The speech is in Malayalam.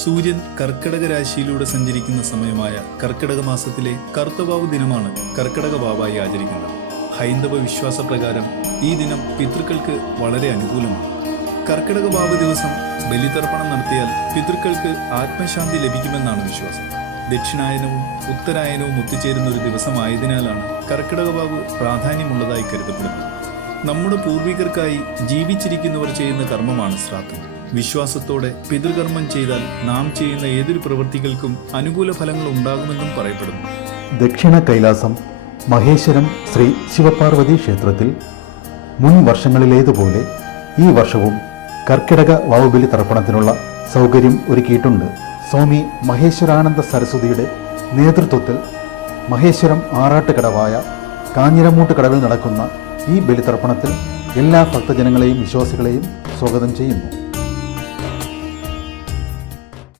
സൂര്യൻ കർക്കിടക രാശിയിലൂടെ സഞ്ചരിക്കുന്ന സമയമായ കർക്കിടക മാസത്തിലെ കറുത്തവാവ് ദിനമാണ് കർക്കിടക വാവായി ആചരിക്കുന്നത്. ഹൈന്ദവ വിശ്വാസപ്രകാരം ഈ ദിനം പിതൃക്കൾക്ക് വളരെ അനുകൂലമാണ്. കർക്കിടക വാവ് ദിവസം ബലിതർപ്പണം നടത്തിയാൽ പിതൃക്കൾക്ക് ആത്മശാന്തി ലഭിക്കുമെന്നാണ് വിശ്വാസം. ദക്ഷിണായനവും ഉത്തരായനവും ഒത്തുചേരുന്ന ഒരു ദിവസമായതിനാലാണ് കർക്കിടക വാവ് പ്രാധാന്യമുള്ളതായി കരുതപ്പെടുന്നത്. നമ്മുടെ പൂർവികർക്കായി ജീവിച്ചിരിക്കുന്നവർ ചെയ്യുന്ന കർമ്മമാണ് ശ്രാദ്ധം. വിശ്വാസത്തോടെ പിതൃകർമ്മം ചെയ്താൽ നാം ചെയ്യുന്ന ഏതൊരു പ്രവൃത്തികൾക്കും അനുകൂല ഫലങ്ങൾ ഉണ്ടാകുമെന്നും പറയപ്പെടുന്നു. ദക്ഷിണ കൈലാസം മഹേശ്വരം ശ്രീ ശിവപാർവതി ക്ഷേത്രത്തിൽ മുൻ വർഷങ്ങളിലേതുപോലെ ഈ വർഷവും കർക്കിടക വാവുബലി തർപ്പണത്തിനുള്ള സൗകര്യം ഒരുക്കിയിട്ടുണ്ട്. സ്വാമി മഹേശ്വരാനന്ദ സരസ്വതിയുടെ നേതൃത്വത്തിൽ മഹേശ്വരം ആറാട്ടുകടവായ കാഞ്ഞിരമൂട്ട് കടവിൽ നടക്കുന്ന ഈ ബലിതർപ്പണത്തിൽ എല്ലാ ഭക്തജനങ്ങളെയും വിശ്വാസികളെയും സ്വാഗതം ചെയ്യുന്നു.